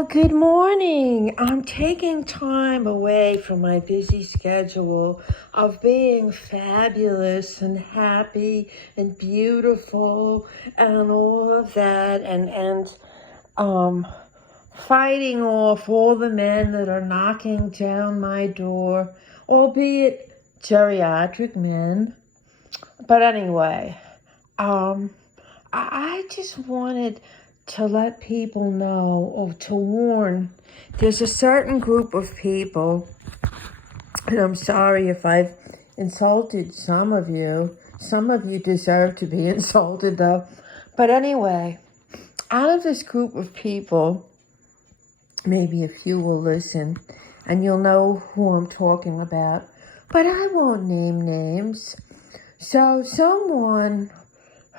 Well, good morning. I'm taking time away from my busy schedule of being fabulous and happy and beautiful and all of that and fighting off all the men that are knocking down my door, albeit geriatric men. But anyway, I just wanted to let people know, or to warn, there's a certain group of people, and I'm sorry if I've insulted some of you. Some of you deserve to be insulted, though. But anyway, out of this group of people, maybe a few will listen, and you'll know who I'm talking about. But I won't name names. So someone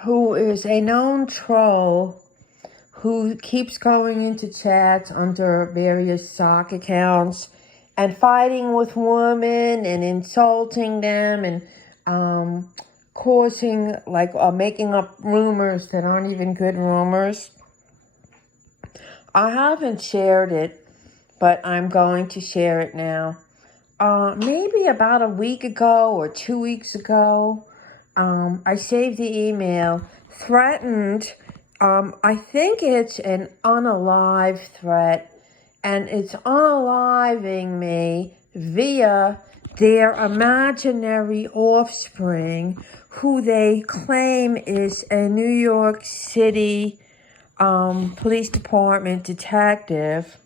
who is a known troll who keeps going into chats under various sock accounts and fighting with women and insulting them and causing, making up rumors that aren't even good rumors. I haven't shared it, but I'm going to share it now. Maybe about a week ago or 2 weeks ago, I saved the email, threatened. I think it's an unalive threat, and it's unaliving me via their imaginary offspring, who they claim is a New York City police department detective.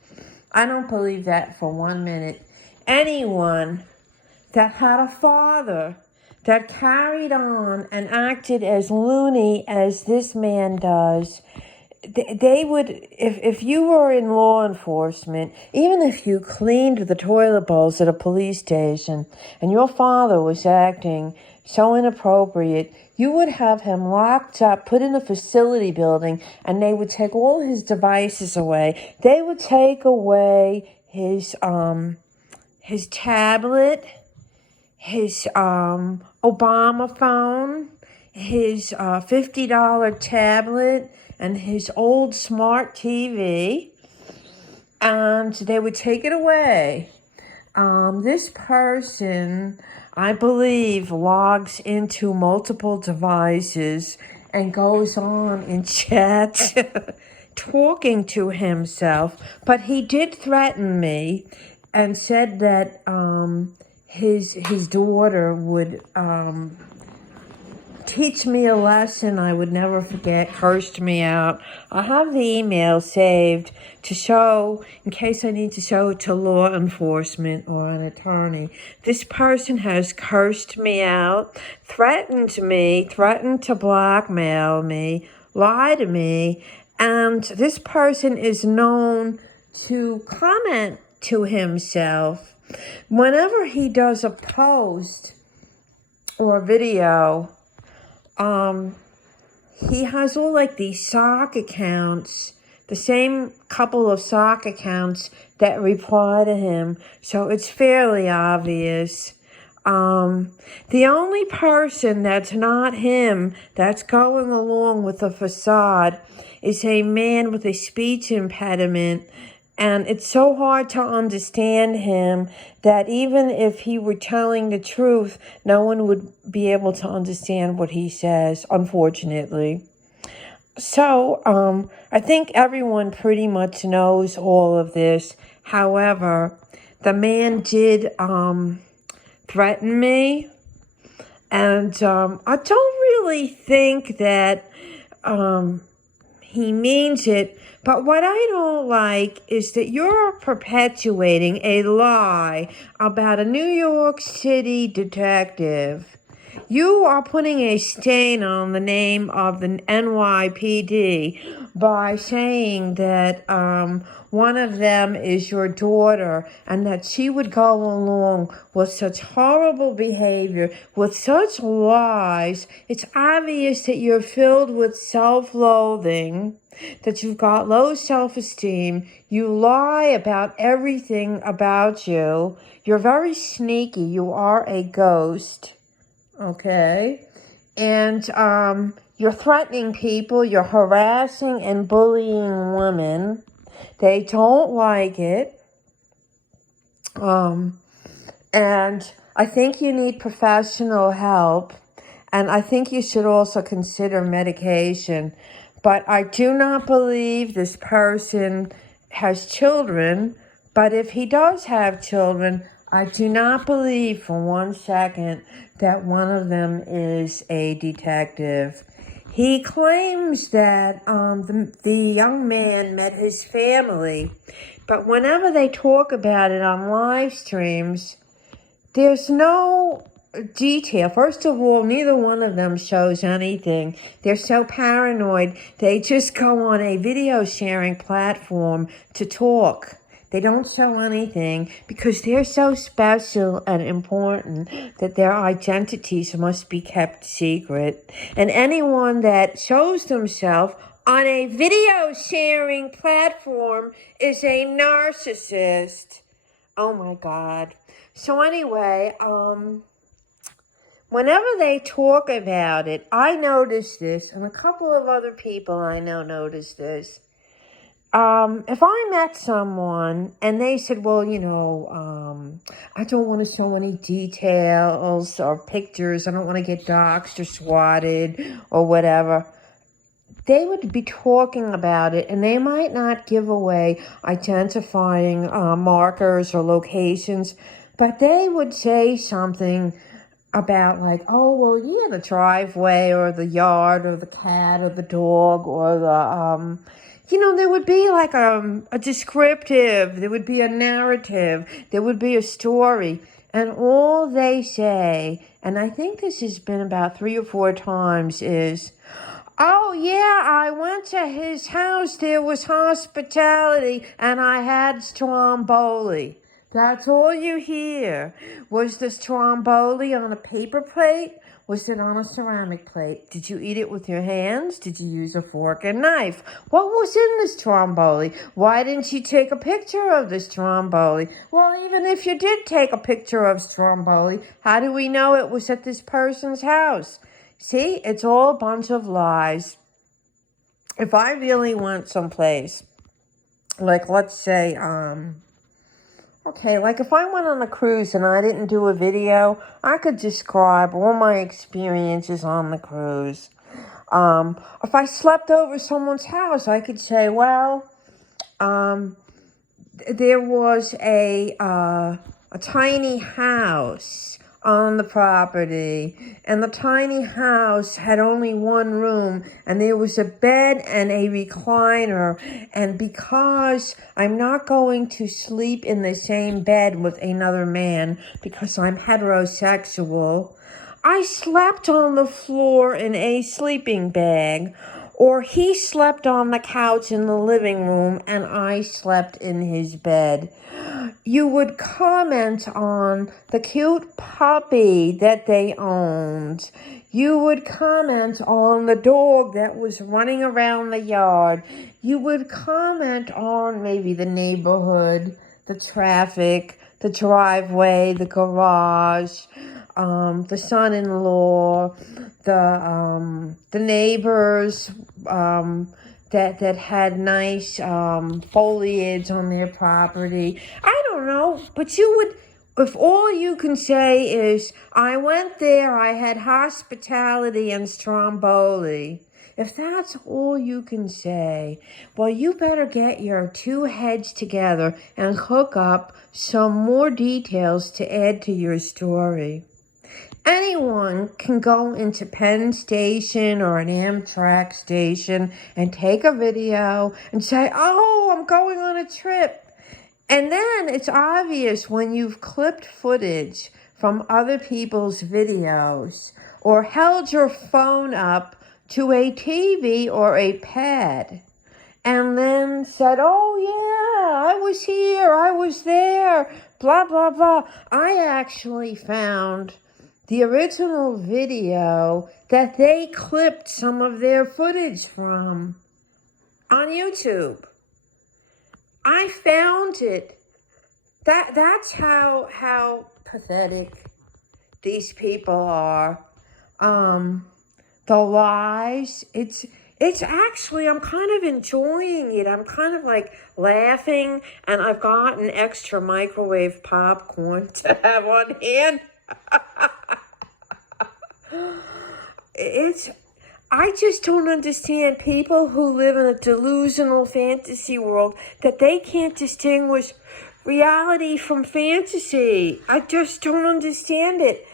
I don't believe that for 1 minute. Anyone that had a father that carried on and acted as loony as this man does, they would, if you were in law enforcement, even if you cleaned the toilet bowls at a police station and your father was acting so inappropriate, you would have him locked up, put in a facility building, and they would take all his devices away. They would take away his tablet, his Obama phone, his $50 tablet, and his old smart TV, and they would take it away. This person, I believe, logs into multiple devices and goes on in chats talking to himself. But he did threaten me and said that his daughter would teach me a lesson I would never forget, cursed me out. I have the email saved to show, in case I need to show it to law enforcement or an attorney. This person has cursed me out, threatened to blackmail me, lie to me, and this person is known to comment to himself. Whenever he does a post or a video, he has all these sock accounts, the same couple of sock accounts that reply to him. So it's fairly obvious. The only person that's not him that's going along with the facade is a man with a speech impediment. And it's so hard to understand him that even if he were telling the truth, no one would be able to understand what he says, unfortunately. So I think everyone pretty much knows all of this. However, the man did threaten me. And I don't really think that he means it. But what I don't like is that you're perpetuating a lie about a New York City detective. You are putting a stain on the name of the NYPD by saying that one of them is your daughter and that she would go along with such horrible behavior, with such lies. It's obvious that you're filled with self-loathing, that you've got low self-esteem. You lie about everything about you. You're very sneaky. You are a ghost. Okay? And you're threatening people. You're harassing and bullying women. They don't like it. And I think you need professional help. And I think you should also consider medication. But I do not believe this person has children. But if he does have children, I do not believe for 1 second that one of them is a detective. He claims that the young man met his family, but whenever they talk about it on live streams, there's no detail. First of all, neither one of them shows anything. They're so paranoid, they just go on a video sharing platform to talk. They don't show anything because they're so special and important that their identities must be kept secret. And anyone that shows themselves on a video sharing platform is a narcissist. Oh my God. So anyway, whenever they talk about it, I notice this, and a couple of other people I know notice this. If I met someone and they said, well, I don't want to show any details or pictures, I don't want to get doxxed or swatted or whatever, they would be talking about it, and they might not give away identifying markers or locations, but they would say something about like, oh, well, yeah, the driveway or the yard or the cat or the dog or the, there would be like a descriptive, there would be a narrative, there would be a story. And all they say, and I think this has been about 3 or 4 times, is, oh, yeah, I went to his house, there was hospitality, and I had stromboli. That's all you hear. Was the stromboli on a paper plate? Was it on a ceramic plate? Did you eat it with your hands? Did you use a fork and knife? What was in the stromboli? Why didn't you take a picture of the stromboli? Well, even if you did take a picture of stromboli, how do we know it was at this person's house? See, it's all a bunch of lies. If I really went someplace, like let's say, like if I went on a cruise and I didn't do a video, I could describe all my experiences on the cruise. If I slept over someone's house, I could say, well, there was a tiny house on the property, and the tiny house had only one room, and there was a bed and a recliner, and because I'm not going to sleep in the same bed with another man because I'm heterosexual, I slept on the floor in a sleeping bag, or he slept on the couch in the living room and I slept in his bed. You would comment on the cute puppy that they owned. You would comment on the dog that was running around the yard. You would comment on maybe the neighborhood, the traffic, the driveway, the garage, the son-in-law, the neighbors that had nice foliage on their property. I don't know, but you would, if all you can say is, I went there, I had hospitality and stromboli, if that's all you can say, well, you better get your 2 heads together and hook up some more details to add to your story. Anyone can go into Penn Station or an Amtrak station and take a video and say, oh, I'm going on a trip. And then it's obvious when you've clipped footage from other people's videos or held your phone up to a TV or a pad and then said, oh, yeah, I was here, I was there, blah, blah, blah. I actually found the original video that they clipped some of their footage from on YouTube. I found it. That's how pathetic these people are. The lies, It's actually, I'm kind of enjoying it. I'm kind of like laughing, and I've gotten extra microwave popcorn to have on hand. I just don't understand people who live in a delusional fantasy world that they can't distinguish reality from fantasy. I just don't understand it.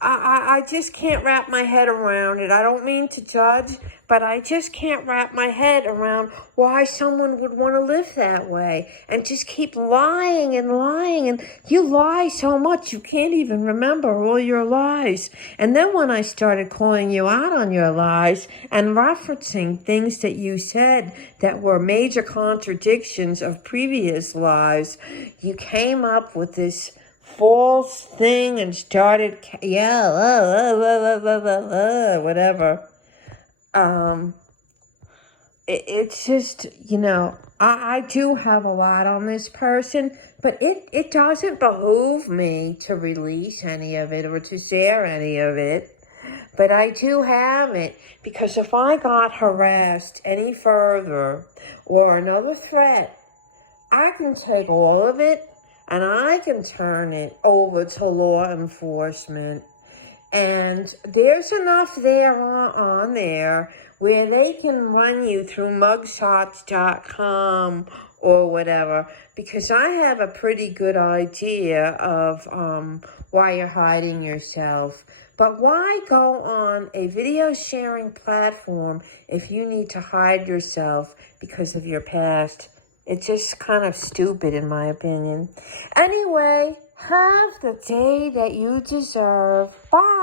I just can't wrap my head around it. I don't mean to judge, but I just can't wrap my head around why someone would want to live that way and just keep lying and lying. And you lie so much you can't even remember all your lies. And then when I started calling you out on your lies and referencing things that you said that were major contradictions of previous lies, you came up with this false thing and started, whatever. It's just, I do have a lot on this person, but it doesn't behoove me to release any of it or to share any of it. But I do have it, because if I got harassed any further or another threat, I can take all of it and I can turn it over to law enforcement. And there's enough there on there where they can run you through mugshots.com or whatever, because I have a pretty good idea of why you're hiding yourself. But why go on a video sharing platform if you need to hide yourself because of your past? It's just kind of stupid, in my opinion. Anyway, have the day that you deserve. Bye.